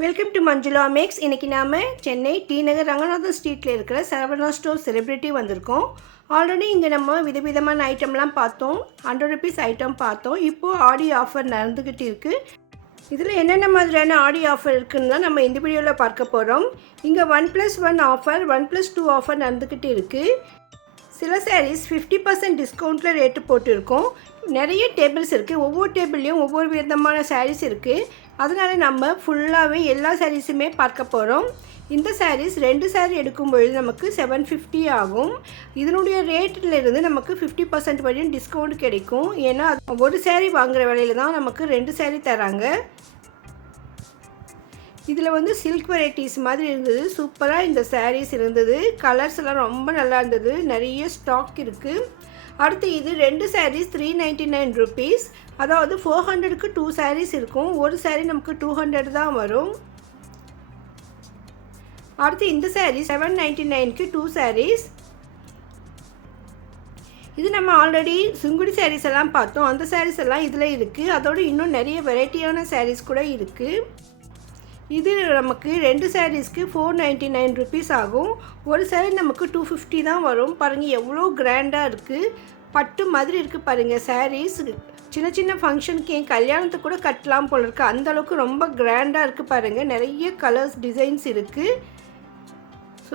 Welcome to Manjula maths. இன்றைக்கி நாம் Chennai D நகர் ரங்கநாதன் ஸ்ட்ரீட்டில் இருக்கிற சரவணா ஸ்டோர் செலிப்ரிட்டி வந்திருக்கோம். ஆல்ரெடி இங்கே நம்ம விதவிதமான ஐட்டம்லாம் பார்த்தோம். 100 rupees ஐட்டம் பார்த்தோம். இப்போது ஆடி ஆஃபர் நடந்துக்கிட்டு இருக்குது. இதில் என்னென்ன மாதிரியான ஆடி ஆஃபர் இருக்குன்னு தான் நம்ம இந்த வீடியோவில் பார்க்க போகிறோம். இங்கே 1+1 ஆஃபர், 1+2 ஆஃபர் நடந்துக்கிட்டு இருக்குது. சில சாரீஸ் 50% டிஸ்கவுண்ட்டில் ரேட்டு போட்டிருக்கோம். நிறைய டேபிள்ஸ் இருக்குது. ஒவ்வொரு டேபிள்லேயும் ஒவ்வொரு விதமான சாரீஸ் இருக்குது. அதனால் நம்ம ஃபுல்லாகவே எல்லா சாரீஸுமே பார்க்க போகிறோம். இந்த சாரீஸ் 2 சாரீ எடுக்கும்பொழுது நமக்கு 750 ஆகும். இதனுடைய ரேட்டிலிருந்து நமக்கு 50% வரையும் டிஸ்கவுண்ட் கிடைக்கும். ஏன்னா ஒரு சாரீ வாங்குகிற விலையில் தான் நமக்கு 2 சாரீ தராங்க. இதில் வந்து சில்க் வெரைட்டிஸ் மாதிரி இருந்தது. சூப்பராக இந்த சாரீஸ் இருந்தது. கலர்ஸ் எல்லாம் ரொம்ப நல்லா இருந்தது. நிறைய ஸ்டாக் இருக்குது. அடுத்து இது 2 சாரீஸ் 399 rupees. அதாவது 400க்கு 2 சாரீஸ் இருக்கும். ஒரு சாரீ நமக்கு 200 தான் வரும். அடுத்து இந்த சாரீ 799க்கு 2 சாரீஸ். இது நம்ம ஆல்ரெடி சுங்குடி சாரீஸ் எல்லாம் பார்த்தோம். அந்த சாரீஸ் எல்லாம் இதில் இருக்குது. அதோடு இன்னும் நிறைய வெரைட்டியான சாரீஸ் கூட இருக்குது. இது நமக்கு 2 சாரீஸ்க்கு 499 rupees ஆகும். ஒரு சாரீ நமக்கு 250 தான் வரும். பாருங்கள் எவ்வளோ கிராண்டாக இருக்குது. பட்டு மாதிரி இருக்குது பாருங்கள் சாரீஸ். சின்ன சின்ன ஃபங்க்ஷனுக்கு என் கல்யாணத்துக்கு கூட கட்டலாம் போல இருக்குது. அந்தளவுக்கு ரொம்ப கிராண்டாக இருக்குது பாருங்கள். நிறைய கலர்ஸ் டிசைன்ஸ் இருக்குது. ஸோ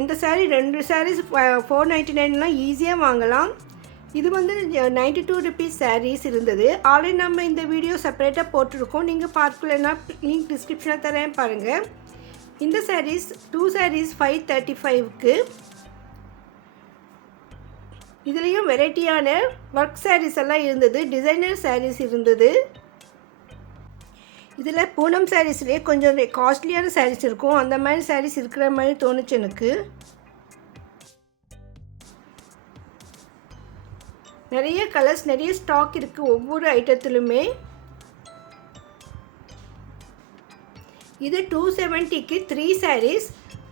இந்த சாரீ 2 சாரீஸ் 499லாம் ஈஸியாக வாங்கலாம். இது வந்து 92 rupees சாரீஸ் இருந்தது. ஆல்ரெடி நம்ம இந்த வீடியோ செப்பரேட்டாக போட்டிருக்கோம். நீங்கள் பார்க்கலன்னா லிங்க் டிஸ்கிரிப்ஷனில் தரேன் பாருங்கள். இந்த சாரீஸ் 2 சாரீஸ் 535க்கு. இதுலேயும் வெரைட்டியான ஒர்க் சாரீஸ் எல்லாம் இருந்தது. டிசைனர் சாரீஸ் இருந்தது. இதில் பூனம் சாரீஸ்லேயே கொஞ்சம் காஸ்ட்லியான சாரீஸ் இருக்கும். அந்த மாதிரி சாரீஸ் இருக்கிற மாதிரி தோணுச்சு எனக்கு. நிறைய கலர்ஸ், நிறைய ஸ்டாக் இருக்குது ஒவ்வொரு ஐட்டத்திலுமே. இது 270க்கு 3 சாரீஸ்.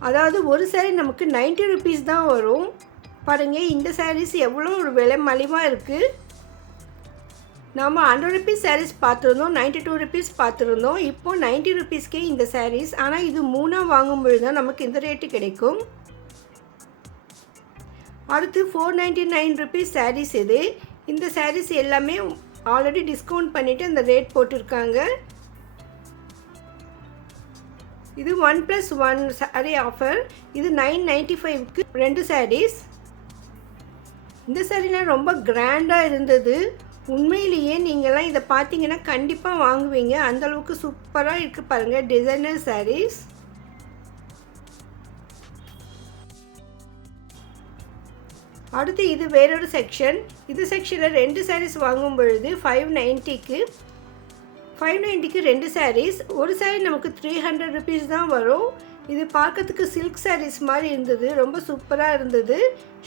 அதாவது ஒரு சாரீ நமக்கு 90 rupees தான் வரும். பாருங்கள் இந்த சாரீஸ் எவ்வளோ ஒரு விலை மலிவாக இருக்குது. நாம் 100 rupees சாரீஸ் பார்த்துருந்தோம், 92 rupees பார்த்துருந்தோம். இப்போது 90 rupeesக்கே இந்த சாரீஸ். ஆனால் இது 3 வாங்கும்பொழுது தான் நமக்கு இந்த ரேட்டு கிடைக்கும். அடுத்து 499 rupees சாரீஸ் இது. இந்த சாரீஸ் எல்லாமே ஆல்ரெடி டிஸ்கவுண்ட் பண்ணிவிட்டு அந்த ரேட் போட்டிருக்காங்க. இது 1+1 சாரீ ஆஃபர். இது 995க்கு 2 சாரீஸ். இந்த சாரீலாம் ரொம்ப கிராண்டாக இருந்தது. உண்மையிலேயே நீங்கள்லாம் இதை பார்த்தீங்கன்னா கண்டிப்பாக வாங்குவீங்க. அந்தளவுக்கு சூப்பராக இருக்குது பாருங்கள் டிசைனர் சாரீஸ். அடுத்து இது வேறொரு செக்ஷன். இது செக்ஷனில் 2 சாரீஸ் வாங்கும் பொழுது 590க்கு 2 சாரீஸ். ஒரு சாரீ நமக்கு 300 rupees தான் வரும். இது பார்க்கறதுக்கு சில்க் சாரீஸ் மாதிரி இருந்தது. ரொம்ப சூப்பராக இருந்தது.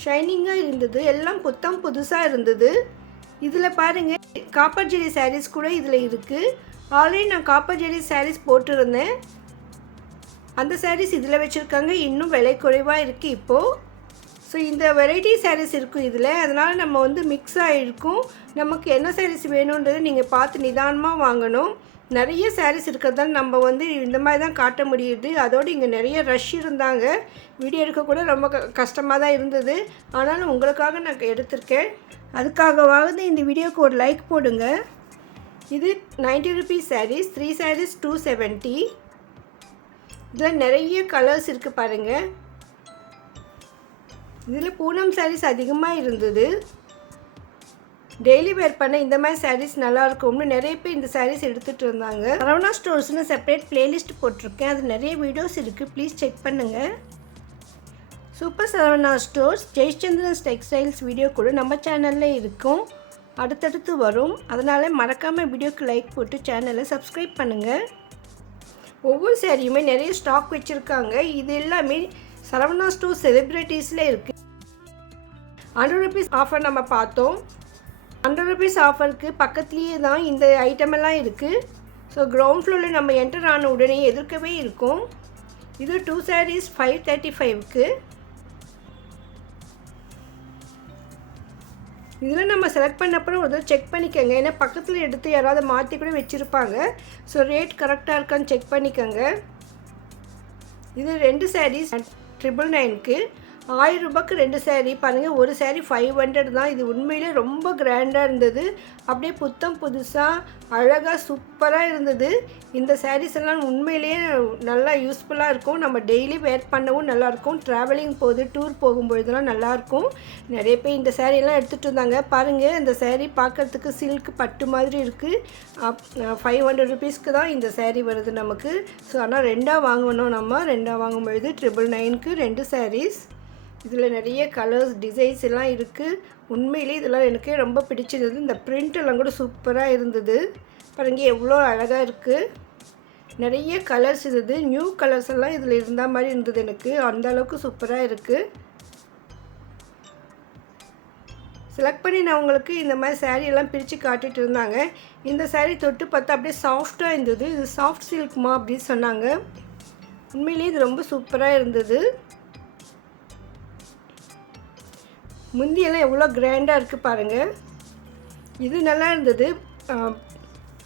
ஷைனிங்காக இருந்தது. எல்லாம் புத்தம் புதுசாக இருந்தது. இதில் பாருங்கள் காப்பர் ஜெரி சாரீஸ் கூட இதில் இருக்குது. ஆல்ரெடி நான் காப்பர் ஜெரி சாரீஸ் போட்டிருந்தேன். அந்த சாரீஸ் இதில் வச்சுருக்காங்க. இன்னும் விலை குறைவாக இருக்குது இப்போது. ஸோ இந்த வெரைட்டி சாரீஸ் இருக்கும் இதில். அதனால் நம்ம வந்து மிக்ஸ் ஆகிருக்கும். நமக்கு என்ன சாரீஸ் வேணுன்றதை நீங்கள் பார்த்து நிதானமாக வாங்கணும். நிறைய சாரீஸ் இருக்கிறதால நம்ம வந்து இந்த மாதிரி தான் காட்ட முடியுது. அதோடு இங்கே நிறைய ரஷ் இருந்தாங்க. வீடியோ எடுக்க கூட ரொம்ப கஷ்டமாக தான் இருந்தது. ஆனாலும் உங்களுக்காக நான் எடுத்திருக்கேன். அதுக்காகவாவது இந்த வீடியோவுக்கு ஒரு லைக் போடுங்க. இது 90 rupees சாரீஸ். 3 சாரீஸ் 270. இதில் நிறைய கலர்ஸ் இருக்குது பாருங்கள். இதில் பூனம் சாரீஸ் அதிகமாக இருந்தது. டெய்லி வேர் பண்ண இந்த மாதிரி சாரீஸ் நல்லாயிருக்கும்னு நிறைய பேர் இந்த சாரீஸ் எடுத்துகிட்டு இருந்தாங்க. சரவணா ஸ்டோர்ஸ்னு செப்பரேட் பிளேலிஸ்ட் போட்டிருக்கேன். அது நிறைய வீடியோஸ் இருக்குது. ப்ளீஸ் செக் பண்ணுங்கள். Super Saravana stores Jayachandran's textiles video கூட நம்ம சேனலில் இருக்கும். அடுத்தடுத்து வரும். அதனால் மறக்காமல் வீடியோக்கு லைக் போட்டு சேனலை சப்ஸ்கிரைப் பண்ணுங்கள். ஒவ்வொரு சாரியுமே நிறைய ஸ்டாக் வச்சுருக்காங்க. இது எல்லாமே சரவணா ஸ்டோர் செலிப்ரிட்டிஸில் இருக்குது. 100 rupees ஆஃபர் நம்ம பார்த்தோம். 100 rupees ஆஃபருக்கு பக்கத்துலேயே தான் இந்த ஐட்டமெல்லாம் இருக்குது. ஸோ கிரவுண்ட் ஃப்ளோரில் நம்ம என்டர் ஆன உடனே எதிர்க்கவே இருக்கும். இது 2 சாரீஸ் 535க்கு. இதில் நம்ம செலக்ட் பண்ண அப்புறம் ஒரு செக் பண்ணிக்கோங்க, ஏன்னா பக்கத்தில் எடுத்து யாராவது மாற்றி கூட வச்சுருப்பாங்க. ஸோ ரேட் கரெக்டாக இருக்கான்னு செக் பண்ணிக்கோங்க. இது 2 சாரீஸ் 999க்கு 1000 ரூபாய்க்கு 2 சாரீ. பாருங்கள், ஒரு சாரீ 500 தான். இது உண்மையிலே ரொம்ப கிராண்டாக இருந்தது. அப்படியே புத்தம் புதுசாக அழகாக சூப்பராக இருந்தது. இந்த சாரீஸ் எல்லாம் உண்மையிலேயே நல்லா யூஸ்ஃபுல்லாக இருக்கும். நம்ம டெய்லி வேர் பண்ணவும் நல்லாயிருக்கும். ட்ராவலிங் போகுது, டூர் போகும்பொழுதுலாம் நல்லாயிருக்கும். நிறைய பேர் இந்த சாரீலாம் எடுத்துகிட்டு வந்தாங்க. பாருங்கள், இந்த சாரீ பார்க்குறதுக்கு சில்க் பட்டு மாதிரி இருக்குது. 500 ருபீஸ்க்கு தான் இந்த சாரீ வருது நமக்கு. ஸோ ஆனால் 2ஆக வாங்கணும். நம்ம 2ஆக வாங்கும்பொழுது 999க்கு 2 சாரீஸ். இதில் நிறைய கலர்ஸ் டிசைன்ஸ் எல்லாம் இருக்குது. உண்மையிலே இதெல்லாம் எனக்கு ரொம்ப பிடிச்சிருந்தது. இந்த பிரிண்ட் எல்லாம் கூட சூப்பராக இருந்தது. பாருங்க எவ்வளோ அழகாக இருக்குது. நிறைய கலர்ஸ் இருந்தது. நியூ கலர்ஸ் எல்லாம் இதில் இருந்த மாதிரி இருந்தது. எனக்கு அந்த அளவுக்கு சூப்பராக இருக்குது. செலக்ட் பண்ணி நான் உங்களுக்கு இந்த மாதிரி சாரீ எல்லாம் பிரித்து காட்டிகிட்டு இருந்தாங்க. இந்த சாரீ தொட்டு பார்த்தா அப்படியே சாஃப்டாக இருந்தது. இது சாஃப்ட் சில்க்மா அப்படின்னு சொன்னாங்க. உண்மையிலேயே இது ரொம்ப சூப்பராக இருந்தது. முந்தியெல்லாம் எவ்வளோ கிராண்டாக இருக்குது பாருங்கள். இது நல்லா இருந்தது.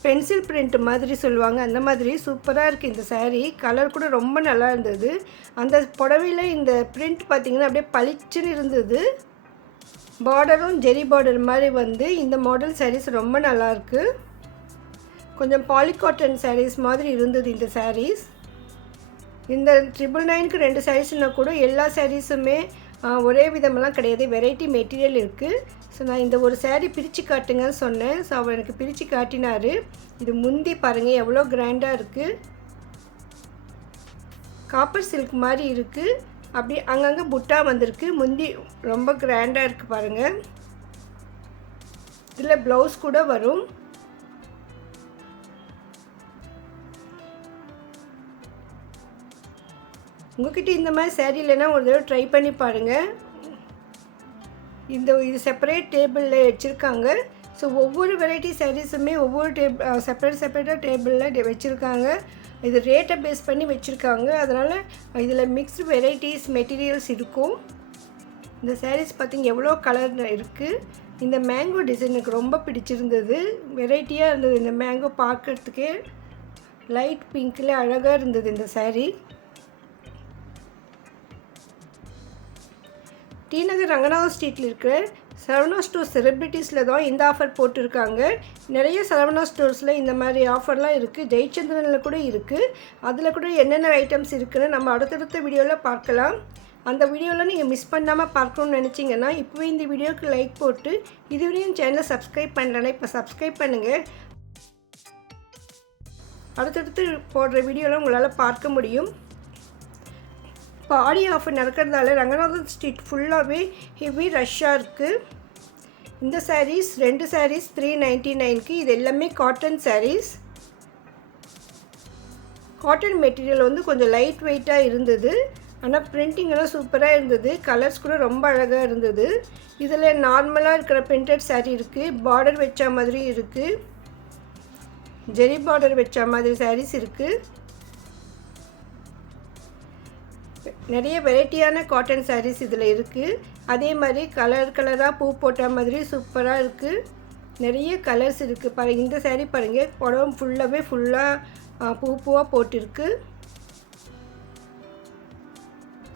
பென்சில் பிரிண்ட் மாதிரி சொல்லுவாங்க, அந்த மாதிரி சூப்பராக இருக்குது இந்த சாரீ. கலர் கூட ரொம்ப நல்லா இருந்தது. அந்த புடவையில் இந்த பிரிண்ட் பார்த்திங்கன்னா அப்படியே பளிச்சுன்னு இருந்தது. பார்டரும் ஜெரி பார்டர் மாதிரி வந்து இந்த மாடல் சாரீஸ் ரொம்ப நல்லாயிருக்கு. கொஞ்சம் பாலிகாட்டன் சாரீஸ் மாதிரி இருந்தது இந்த சாரீஸ். இந்த 999க்கு 2 சாரீஸ்னால் கூட எல்லா சாரீஸுமே ஒரே விதமெல்லாம் கிடையாது. வெரைட்டி மெட்டீரியல் இருக்குது. ஸோ நான் இந்த ஒரு சாரீ பிரித்து காட்டுங்கன்னு சொன்னேன். ஸோ அவர் எனக்கு பிரித்து காட்டினார். இது முந்தி பாருங்கள் எவ்வளோ கிராண்டாக இருக்குது. காப்பர் சில்க் மாதிரி இருக்குது. அப்படி அங்கங்கே புட்டா வந்திருக்கு. முந்தி ரொம்ப கிராண்டாக இருக்குது பாருங்கள். இதில் ப்ளவுஸ் கூட வரும். உங்கள்கிட்ட இந்த மாதிரி சாரீ இல்லைன்னா ஒரு தடவை ட்ரை பண்ணி பாருங்கள். இது செப்பரேட் டேபிளில் வச்சுருக்காங்க. ஸோ ஒவ்வொரு வெரைட்டி சாரீஸுமே ஒவ்வொரு செப்பரேட்டாக டேபிளில் வச்சுருக்காங்க. இது ரேட்டை பேஸ் பண்ணி வச்சுருக்காங்க. அதனால் இதில் மிக்ஸ்டு வெரைட்டிஸ் மெட்டீரியல்ஸ் இருக்கும். இந்த சாரீஸ் பார்த்திங்க எவ்வளோ கலர் இருக்குது. இந்த மேங்கோ டிசைன் எனக்கு ரொம்ப பிடிச்சிருந்தது. வெரைட்டியாக இருந்தது. இந்த மேங்கோ பார்க்குறதுக்கே லைட் பிங்க்கில் அழகாக இருந்தது இந்த சாரீ. டி நகர் ரங்கநாத ஸ்ட்ரீட்டில் இருக்கிற சரவணா ஸ்டோர் செலிப்ரிட்டிஸில் தான் இந்த ஆஃபர் போட்டிருக்காங்க. நிறைய சரவணா ஸ்டோர்ஸில் இந்த மாதிரி ஆஃபர்லாம் இருக்குது. ஜெயச்சந்திரனில் கூட இருக்குது. அதில் கூட என்னென்ன ஐட்டம்ஸ் இருக்குதுன்னு நம்ம அடுத்தடுத்த வீடியோவில் பார்க்கலாம். அந்த வீடியோவில் நீங்கள் மிஸ் பண்ணாமல் பார்க்கணுன்னு நினச்சிங்கன்னா இப்போவே இந்த வீடியோவுக்கு லைக் போட்டு இதுவரையும் சேனலை சப்ஸ்கிரைப் பண்ணலன்னா இப்போ சப்ஸ்கிரைப் பண்ணுங்கள். அடுத்தடுத்து போடுற வீடியோவில் உங்களால் பார்க்க முடியும். இப்போ ஆடி ஆஃபர் நடக்கிறதால ரங்கநாதன் ஸ்ட்ரீட் ஃபுல்லாகவே ஹெவி ரஷ்ஷாக இருக்குது. இந்த சாரீஸ் 2 சாரீஸ் 399க்கு. இது எல்லாமே காட்டன் சாரீஸ். காட்டன் மெட்டீரியல் வந்து கொஞ்சம் லைட் வெயிட்டாக இருந்தது. ஆனால் பிரிண்டிங் எல்லாம் சூப்பராக இருந்தது. கலர்ஸ் கூட ரொம்ப அழகாக இருந்தது. இதில் நார்மலாக இருக்கிற பிரிண்டட் சாரீ இருக்குது. பார்டர் வச்ச மாதிரி இருக்குது. ஜெரி பார்டர் வச்ச மாதிரி சாரீஸ் இருக்குது. நிறைய வெரைட்டியான காட்டன் சாரீஸ் இதில் இருக்குது. அதே மாதிரி கலராக பூ போட்ட மாதிரி சூப்பராக இருக்குது. நிறைய கலர்ஸ் இருக்குது. பாருங்கள், இந்த சாரீ பாருங்கள், புடவை ஃபுல்லாக பூவாக போட்டிருக்கு.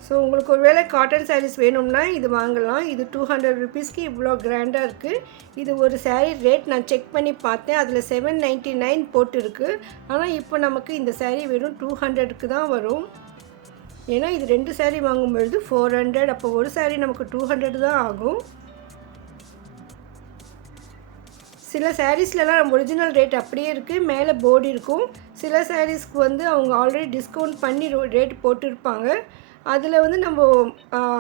ஸோ உங்களுக்கு ஒரு வேளை காட்டன் சாரீஸ் வேணும்னா இது வாங்கலாம். இது 200 ருபீஸ்க்கு இவ்வளோ கிராண்டாக இருக்குது. இது ஒரு சாரீ ரேட் நான் செக் பண்ணி பார்த்தேன். அதில் 799 போட்டிருக்கு. ஆனால் இப்போ நமக்கு இந்த சாரீ வெறும் 200க்கு தான் வரும். ஏன்னா இது 2 சாரீ வாங்கும்பொழுது 400. அப்போ ஒரு சாரீ நமக்கு 200 தான் ஆகும். சில சாரீஸ்லாம் ஒரிஜினல் ரேட் அப்படியே இருக்குது, மேலே போர்டு இருக்கும். சில சாரீஸ்க்கு வந்து அவங்க ஆல்ரெடி டிஸ்கவுண்ட் பண்ணி ரேட் போட்டிருப்பாங்க. அதில் வந்து நம்ம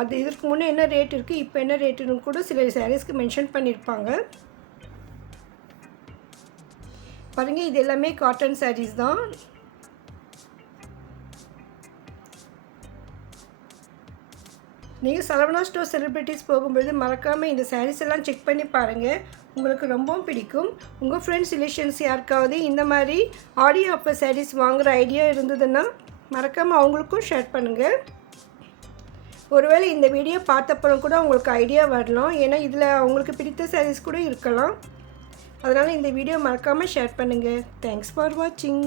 அது இதற்கு முன்னே என்ன ரேட் இருக்குது, இப்போ என்ன ரேட்டுன்னு கூட சில சாரீஸ்க்கு மென்ஷன் பண்ணியிருப்பாங்க. பாருங்கள், இது எல்லாமே காட்டன் சாரீஸ் தான். நீங்கள் சரவணா ஸ்டோர் செலிப்ரிட்டிஸ் போகும்பொழுது மறக்காமல் இந்த சாரீஸ் எல்லாம் செக் பண்ணி பாருங்கள். உங்களுக்கு ரொம்பவும் பிடிக்கும். உங்கள் ஃப்ரெண்ட்ஸ் ரிலேஷன்ஸ் யாருக்காவது இந்த மாதிரி ஆடி ஆஃபர் சாரீஸ் வாங்குகிற ஐடியா இருந்ததுன்னா மறக்காமல் அவங்களுக்கும் ஷேர் பண்ணுங்கள். ஒருவேளை இந்த வீடியோ பார்த்தப்பறம் கூட உங்களுக்கு ஐடியா வரலாம், ஏன்னா இதில் உங்களுக்கு பிடித்த சாரீஸ் கூட இருக்கலாம். அதனால் இந்த வீடியோ மறக்காமல் ஷேர் பண்ணுங்கள். தேங்க்ஸ் ஃபார் வாட்சிங்.